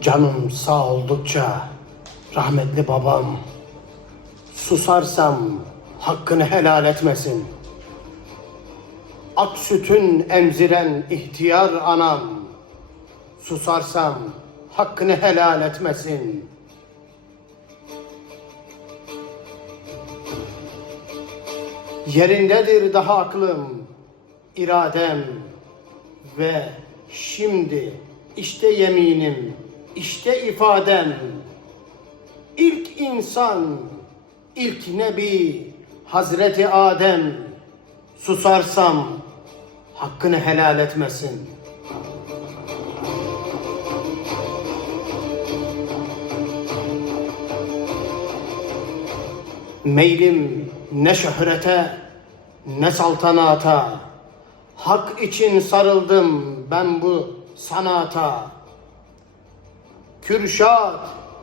Canım sağ oldukça rahmetli babam susarsam hakkını helal etmesin. Ak sütün emziren ihtiyar anam susarsam hakkını helal etmesin. Yerindedir daha aklım, iradem ve şimdi işte yeminim, işte ifadem. İlk insan, ilk nebi Hazreti Adem susarsam hakkını helal etmesin. Meylim ne şöhrete ne saltanata Hak için sarıldım ben bu sanata Kürşat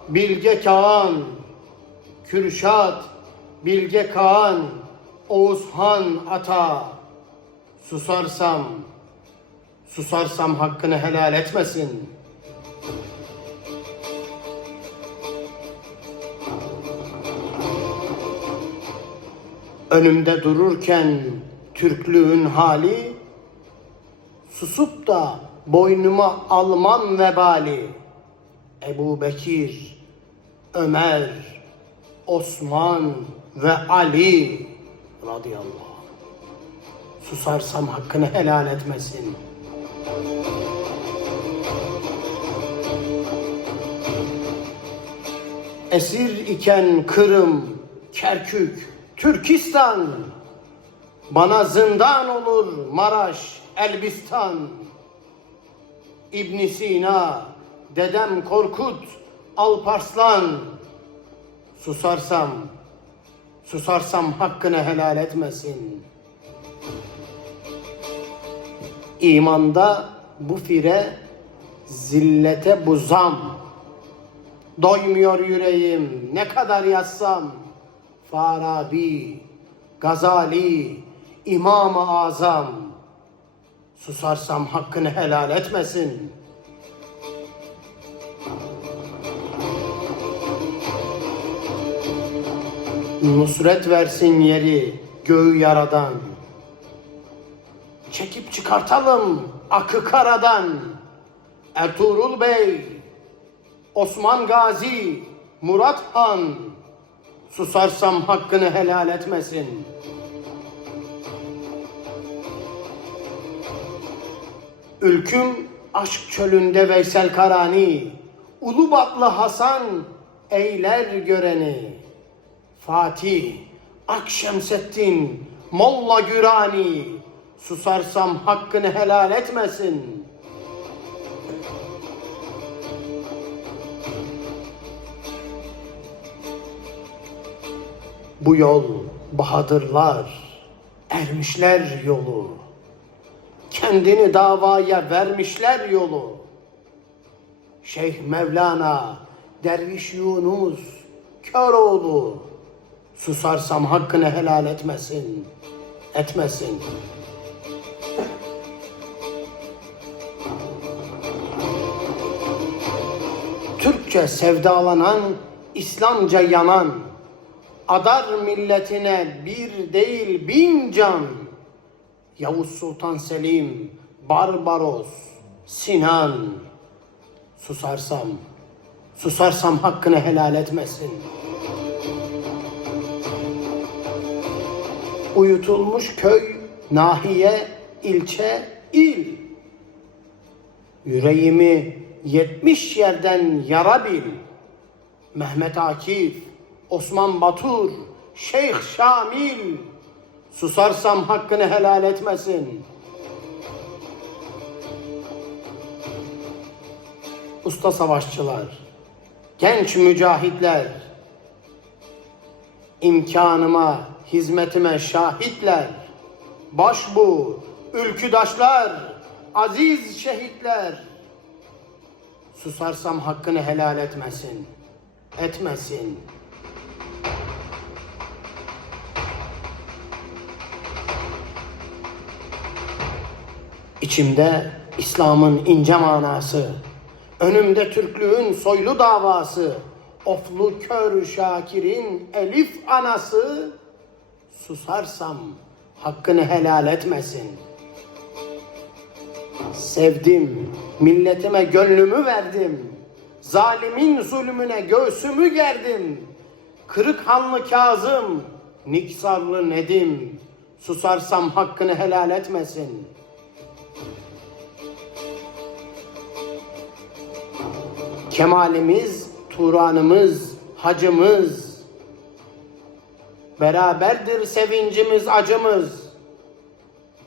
Bilge Kağan. Kürşat Bilge Kağan Oğuzhan Ata. Susarsam Susarsam hakkını helal etmesin. Önümde dururken Türklüğün hali Susup da boynuma almam vebali Ebu Bekir, Ömer, Osman ve Ali radıyallahu anh. Susarsam hakkını helal etmesin. Esir iken Kırım, Kerkük, Türkistan Bana zindan olur Maraş, Elbistan İbn Sina, dedem Korkut, Alparslan Susarsam, susarsam hakkını helal etmesin. İmanda bu fire, zillete bu zam. Doymuyor yüreğim ne kadar yazsam. Farabi, Gazali, İmam-ı Azam. Susarsam hakkını helal etmesin. Nusret versin yeri göğü yaradan. Çekip çıkartalım akı karadan. Ertuğrul Bey, Osman Gazi, Murat Han. Susarsam hakkını helal etmesin. Ülküm aşk çölünde Veysel Karani, Ulubatlı Hasan eyler göreni. Fatih, Akşemseddin, Molla Gürani, susarsam hakkını helal etmesin. Bu yol bahadırlar, ermişler yolu. Kendini davaya vermişler yolu. Şeyh Mevlana, Derviş Yunus, Köroğlu. Susarsam hakkını helal etmesin, etmesin. Türkçe sevdalanan, İslamca yanan, adar milletine bir değil bin can. Yavuz Sultan Selim, Barbaros, Sinan. Susarsam, susarsam hakkını helal etmesin. Uyutulmuş köy, nahiye, ilçe, il. Yüreğimi yetmiş yerden yara bil. Mehmet Akif, Osman Batur, Şeyh Şamil. Susarsam hakkını helal etmesin. Usta savaşçılar, genç mücahitler, imkanıma, hizmetime şahitler, başbu, ülküdaşlar, aziz şehitler, susarsam hakkını helal etmesin, etmesin. İçimde İslam'ın ince manası, Önümde Türklüğün soylu davası, oflu kör Şakir'in elif anası, susarsam hakkını helal etmesin. Sevdim, milletime gönlümü verdim. Zalimin zulmüne göğsümü gerdim. Kırık hanlı Kazım, Niksarlı Nedim. Susarsam hakkını helal etmesin. Kemalimiz, Turanımız, hacımız. Beraberdir sevincimiz, acımız.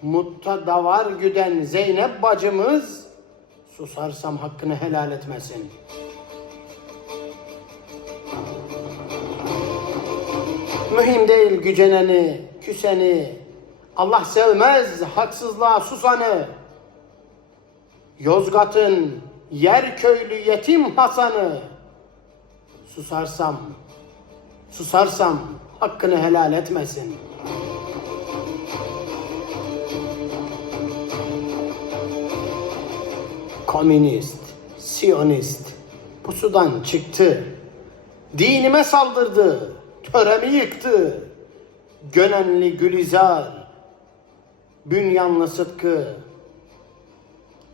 Mutta davar güden Zeynep bacımız susarsam hakkını helal etmesin. Mühim değil güceneni, küseni. Allah sevmez haksızlığa susanı. Yozgat'ın yer köylü yetim Hasan'ı. Susarsam, susarsam hakkını helal etmesin.'' komünist, siyonist pusudan çıktı. Dinime saldırdı, töremi yıktı. Gönenli Gülizar, Bünyanlı Sıtkı,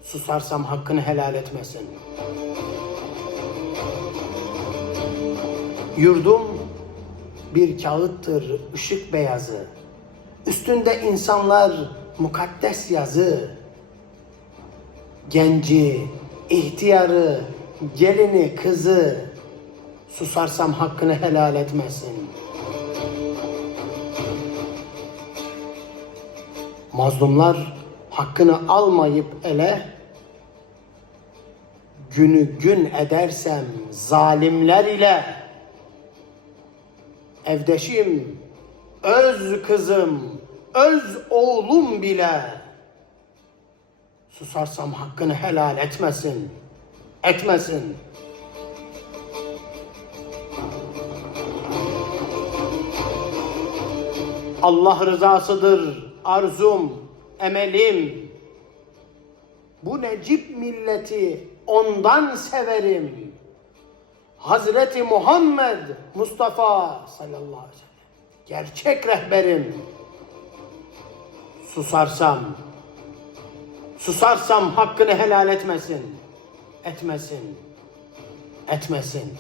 susarsam hakkını helal etmesin. Yurdum bir kağıttır ışık beyazı. Üstünde insanlar mukaddes yazı genci, ihtiyarı, gelini, kızı susarsam hakkını helal etmesin. Mazlumlar hakkını almayıp ele günü gün edersem zalimler ile evdeşim, öz kızım, öz oğlum bile Susarsam hakkını helal etmesin. Etmesin. Allah rızasıdır arzum, emelim. Bu Necip milleti ondan severim. Hazreti Muhammed Mustafa sallallahu aleyhi ve sellem. Gerçek rehberim. Susarsam Susarsam hakkını helal etmesin. Etmesin. Etmesin.